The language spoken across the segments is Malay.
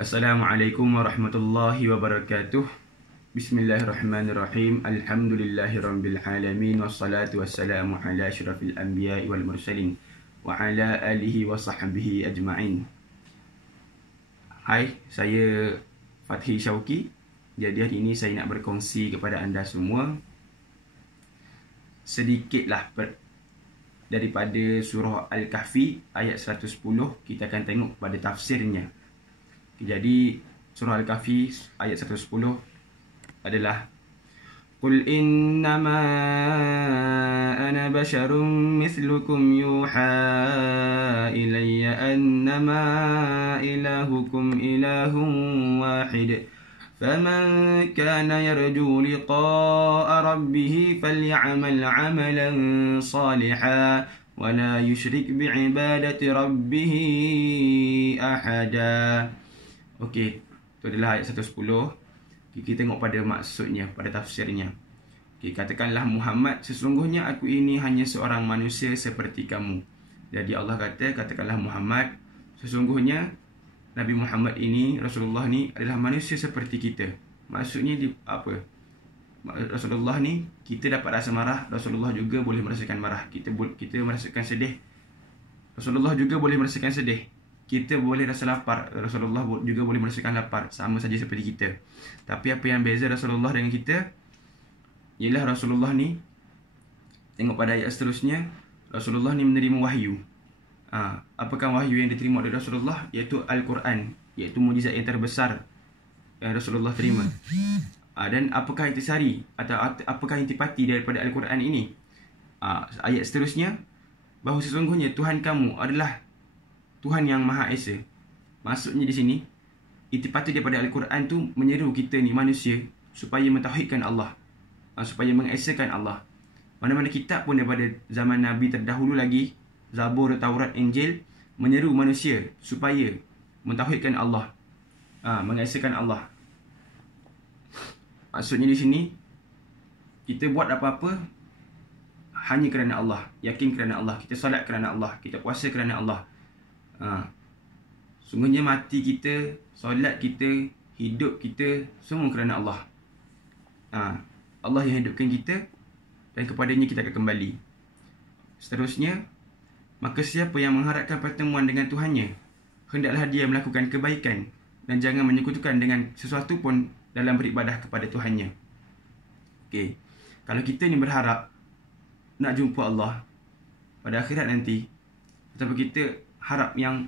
Assalamualaikum warahmatullahi wabarakatuh. Bismillahirrahmanirrahim. Alhamdulillahirabbil alamin wassalatu wassalamu ala asyrafil anbiya'i wal mursalin wa ala alihi wa sahbihi ajma'in. Hai, saya Fathi Syauqi. Jadi hari ini saya nak berkongsi kepada anda semua sedikitlah daripada surah Al-Kahfi ayat 110. Kita akan tengok pada tafsirnya. Jadi surah Al-Kahfi ayat 110 adalah Qul innama ana basyarum mithlukum yuha ilayya annama ilahukum ilahun wahid faman kana yarju liqa'a rabbih falyamal 'amalan salihan wa la yusyrik bi'ibadati rabbih ahada. Okey, itu adalah ayat 110. Kita tengok pada maksudnya, pada tafsirnya. Okey, katakanlah Muhammad, sesungguhnya aku ini hanya seorang manusia seperti kamu. Jadi Allah kata, katakanlah Muhammad, sesungguhnya Nabi Muhammad ini, Rasulullah ni adalah manusia seperti kita. Maksudnya apa? Rasulullah ni, kita dapat rasa marah, Rasulullah juga boleh merasakan marah. Kita merasakan sedih, Rasulullah juga boleh merasakan sedih. Kita boleh rasa lapar, Rasulullah juga boleh merasakan lapar. Sama saja seperti kita. Tapi apa yang beza Rasulullah dengan kita ialah Rasulullah ni, tengok pada ayat seterusnya, Rasulullah ni menerima wahyu. Apakah wahyu yang diterima oleh Rasulullah? Iaitu Al-Quran, iaitu mujizat yang terbesar yang Rasulullah terima. Dan apakah intisari atau apakah intipati daripada Al-Quran ini? Ayat seterusnya, bahawa sesungguhnya Tuhan kamu adalah Tuhan yang Maha Esa. Maksudnya di sini, intipati daripada Al-Quran tu menyeru kita ni manusia supaya mentauhidkan Allah, supaya mengesakan Allah. Mana-mana kitab pun daripada zaman Nabi terdahulu lagi, Zabur, Taurat, Injil, menyeru manusia supaya mentauhidkan Allah, mengesakan Allah. Maksudnya di sini, kita buat apa-apa hanya kerana Allah, yakin kerana Allah, kita salat kerana Allah, kita puasa kerana Allah. Sungguhnya mati kita, solat kita, hidup kita, semua kerana Allah. Allah yang hidupkan kita, dan kepadanya kita akan kembali. Seterusnya, maka siapa yang mengharapkan pertemuan dengan Tuhannya, hendaklah dia melakukan kebaikan dan jangan menyekutukan dengan sesuatu pun dalam beribadah kepada Tuhannya. Okey, kalau kita ni berharap nak jumpa Allah pada akhirat nanti, ataupun kita harap yang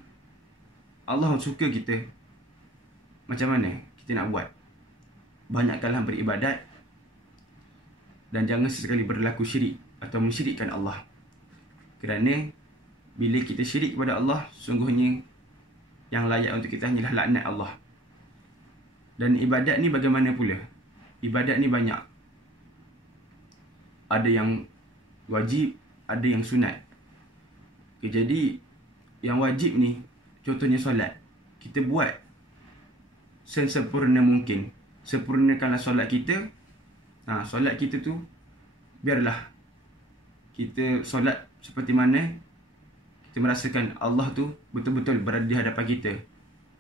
Allah suka kita, macam mana kita nak buat? Banyakkanlah beribadat dan jangan sesekali berlaku syirik atau mensyirikkan Allah. Kerana bila kita syirik kepada Allah, sungguhnya yang layak untuk kita hanyalah laknat Allah. Dan ibadat ni bagaimana pula? Ibadat ni banyak. Ada yang wajib, ada yang sunat. Okay, jadi yang wajib ni, contohnya solat, kita buat sesempurna mungkin. Sempurnakanlah solat kita. Solat kita tu, biarlah kita solat seperti mana kita merasakan Allah tu betul-betul berada di hadapan kita,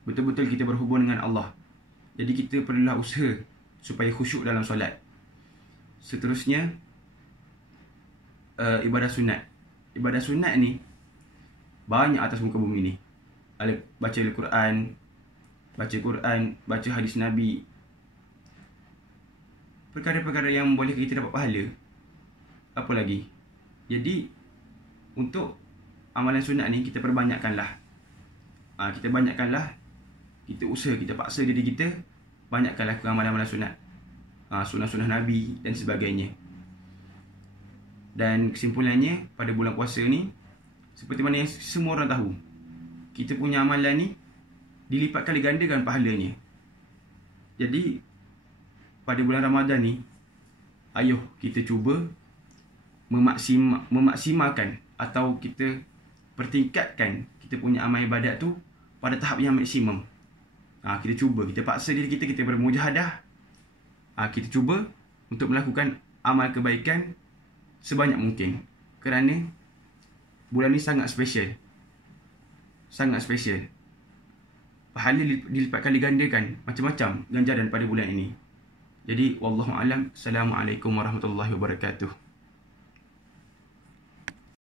betul-betul kita berhubung dengan Allah. Jadi kita perlulah usaha supaya khusyuk dalam solat. Seterusnya, ibadah sunat. Ibadah sunat ni banyak atas muka bumi ni. Baca Al-Quran, baca hadis Nabi, perkara-perkara yang boleh kita dapat pahala. Apa lagi? Jadi untuk amalan sunat ni, kita perbanyakkanlah. Kita banyakkanlah, kita usaha, kita paksa diri kita, banyakkanlah amalan-amalan sunat, sunah-sunah Nabi dan sebagainya. Dan kesimpulannya, pada bulan puasa ni, seperti mana yang semua orang tahu, kita punya amalan ni dilipat kali gandakan pahalanya. Jadi pada bulan Ramadan ni, ayuh kita cuba memaksimalkan atau kita pertingkatkan kita punya amal ibadat tu pada tahap yang maksimum. Kita cuba, kita paksa diri kita, kita bermujahadah. Kita cuba untuk melakukan amal kebaikan sebanyak mungkin. Kerana bulan ni sangat special. Sangat special. pahala dilipat kali gandakan, macam-macam ganjaran pada bulan ini. Jadi wallahu alam. Assalamualaikum warahmatullahi wabarakatuh.